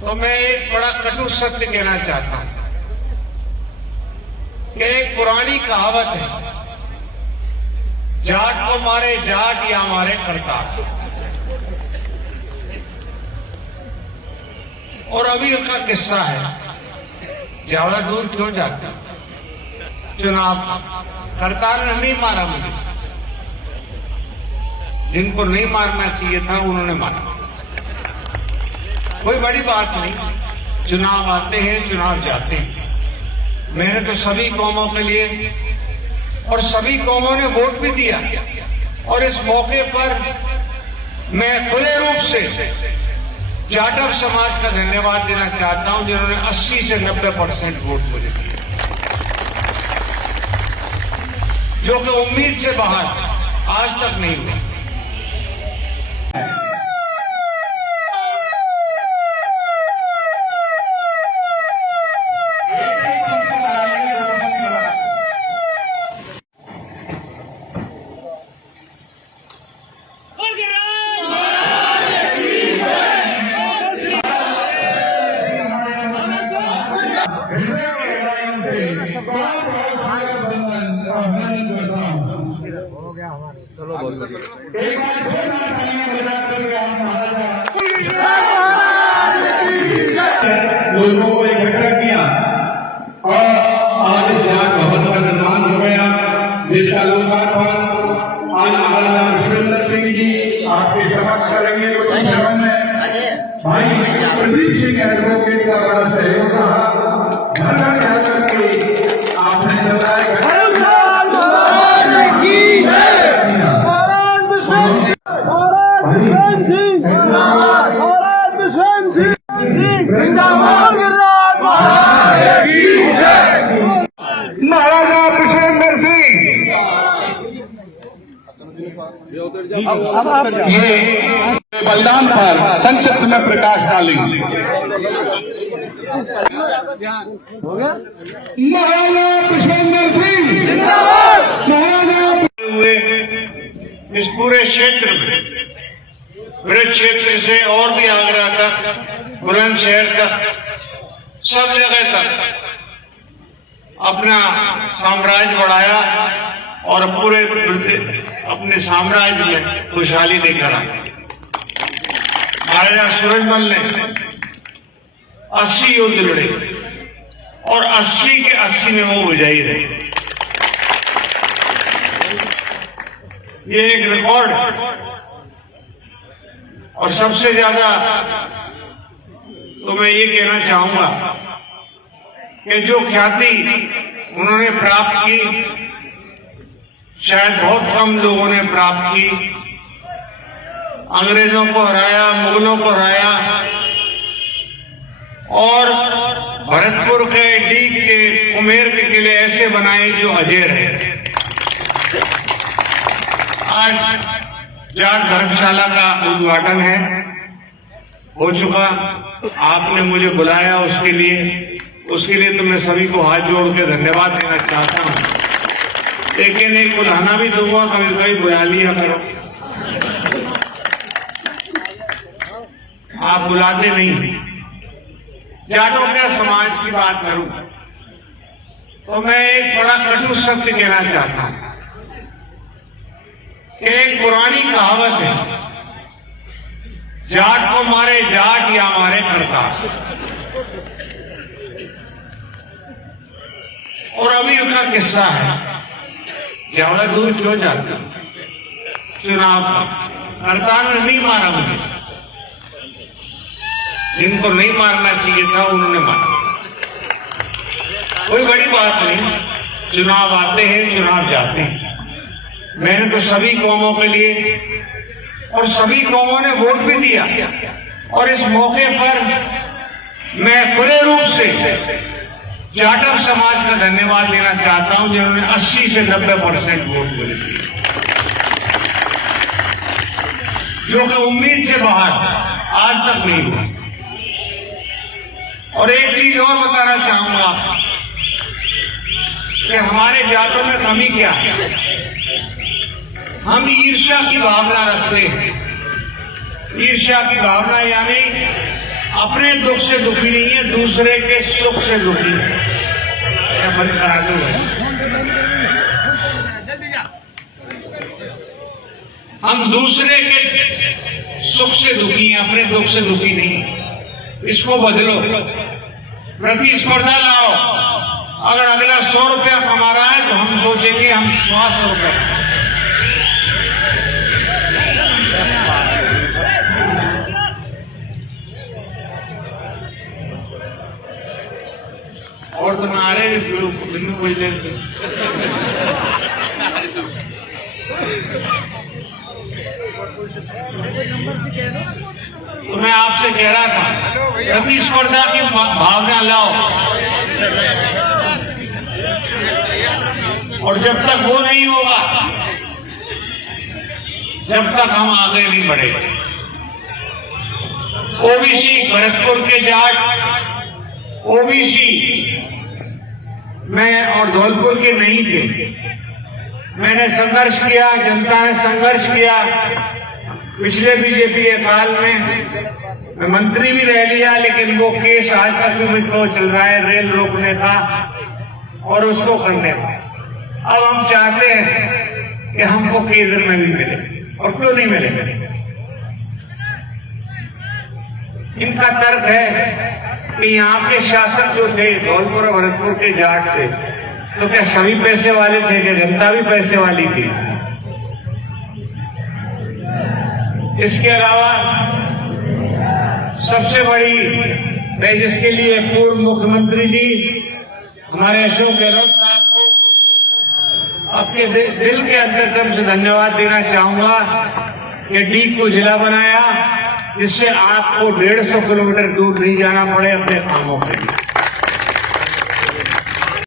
तो मैं एक बड़ा कटु सत्य कहना चाहता हूं कि एक पुरानी कहावत है, जाट को मारे जाट या मारे करतार। और अभी का किस्सा है, ज्यादा दूर क्यों जाता, चुनाव करतार ने नहीं मारा मुझे, जिनको नहीं मारना चाहिए था उन्होंने मारा। कोई बड़ी बात नहीं, चुनाव आते हैं चुनाव जाते हैं। मैंने तो सभी कौमों के लिए और सभी कौमों ने वोट भी दिया, और इस मौके पर मैं खुले रूप से जाटव समाज का धन्यवाद देना चाहता हूं, जिन्होंने 80 से 90% वोट मुझे दिए, जो कि उम्मीद से बाहर आज तक नहीं हुआ। लोगों को इकट्ठा किया और आज इस जाट भवन का निर्माण हो गया, जिसका लोकार्पण आज महाराजा विश्वेंद्र सिंह जी आपके समक्ष करेंगे। तो इस भवन में भाई प्रदीप सिंह एडवोकेट का बड़ा सहयोग रहा। घर घर जाकर के आपने चलाया महाराजा विश्वेंद्र सिंह। ये बलिदान पर संक्षिप्त में प्रकाश डालेंगे। महाराजा विश्वेंद्र सिंह महाराजा हुए इस पूरे क्षेत्र में, ब्रज क्षेत्र से और भी आगरा तक, बुलंदशहर तक, सब जगह तक अपना साम्राज्य बढ़ाया और पूरे अपने साम्राज्य में खुशहाली लेकर आए। महाराजा सूरजमल ने 80 युद्ध लड़े और 80 के 80 में वो विजयी रहे। ये एक रिकॉर्ड है। और सबसे ज्यादा तो मैं ये कहना चाहूंगा कि जो ख्याति उन्होंने प्राप्त की, शायद बहुत कम लोगों ने प्राप्त की। अंग्रेजों को हराया, मुगलों को हराया, और भरतपुर के, डीग के, कुमेर के किले ऐसे बनाए जो अजय रहे। आज जाट धर्मशाला का उद्घाटन है, हो चुका। आपने मुझे बुलाया उसके लिए तो मैं सभी को हाथ जोड़ के धन्यवाद देना चाहता हूं। लेकिन एक बुलाना भी दूंगा, कभी कभी बुला लिया करो, आप बुलाते नहीं। जाटों के समाज की बात करूं तो मैं एक बड़ा कटु सत्य कहना चाहता हूं। एक पुरानी कहावत है, जाट को मारे जाट या मारे करतार। और अभी का किस्सा है, ज्यादा दूर क्यों जाता, चुनाव करतार ने नहीं मारा मुझे, जिनको नहीं मारना चाहिए था उन्होंने मारा। कोई बड़ी बात नहीं, चुनाव आते हैं चुनाव जाते हैं। मैंने तो सभी कौमों के लिए और सभी कौमों ने वोट भी दिया, और इस मौके पर मैं खुले रूप से जाटव समाज का धन्यवाद देना चाहता हूं, जिन्होंने 80 से 90% वोट मुझे दिए, जो कि उम्मीद से बाहर आज तक नहीं हुआ। और एक चीज और बताना चाहूंगा कि हमारे जाटों में कमी क्या है। हम ईर्ष्या की भावना रखते हैं। ईर्ष्या की भावना यानी अपने दुख से दुखी नहीं है, दूसरे के सुख से दुखी है। क्या बंद करा दो भाई। हम दूसरे के सुख से दुखी हैं, अपने दुख से दुखी नहीं। इसको बदलो, प्रतिस्पर्धा लाओ। अगर अगला 100 रुपया कमा रहा है तो हम सोचेंगे हम 100 रुपया। और तो ना रहे बिल्कुल कोई लेते। तो मैं आपसे कह रहा था प्रतिस्पर्धा की भावना लाओ, और जब तक वो नहीं होगा, जब तक हम आगे नहीं बढ़े। ओबीसी, भरतपुर के जाट ओबीसी में और धौलपुर के नहीं थे। मैंने संघर्ष किया, जनता ने संघर्ष किया। पिछले बीजेपी के काल में मैं मंत्री भी रह लिया, लेकिन वो केस आज तक भी तो चल रहा है, रेल रोकने का और उसको करने का। अब हम चाहते हैं कि हमको केंद्र में भी मिले, और क्यों नहीं मिले। इनका तर्क है कि यहाँ के शासक जो थे धौलपुर और भरतपुर के जाट थे, तो क्या सभी पैसे वाले थे, क्या जनता भी पैसे वाली थी। इसके अलावा सबसे बड़ी मैं जिसके लिए पूर्व मुख्यमंत्री जी हमारे अशोक गहलोत साहब को आपके दिल के अंतर्गत से धन्यवाद देना चाहूंगा कि डी को जिला बनाया, जिससे आपको 150 किलोमीटर दूर नहीं जाना पड़े अपने कामों के लिए।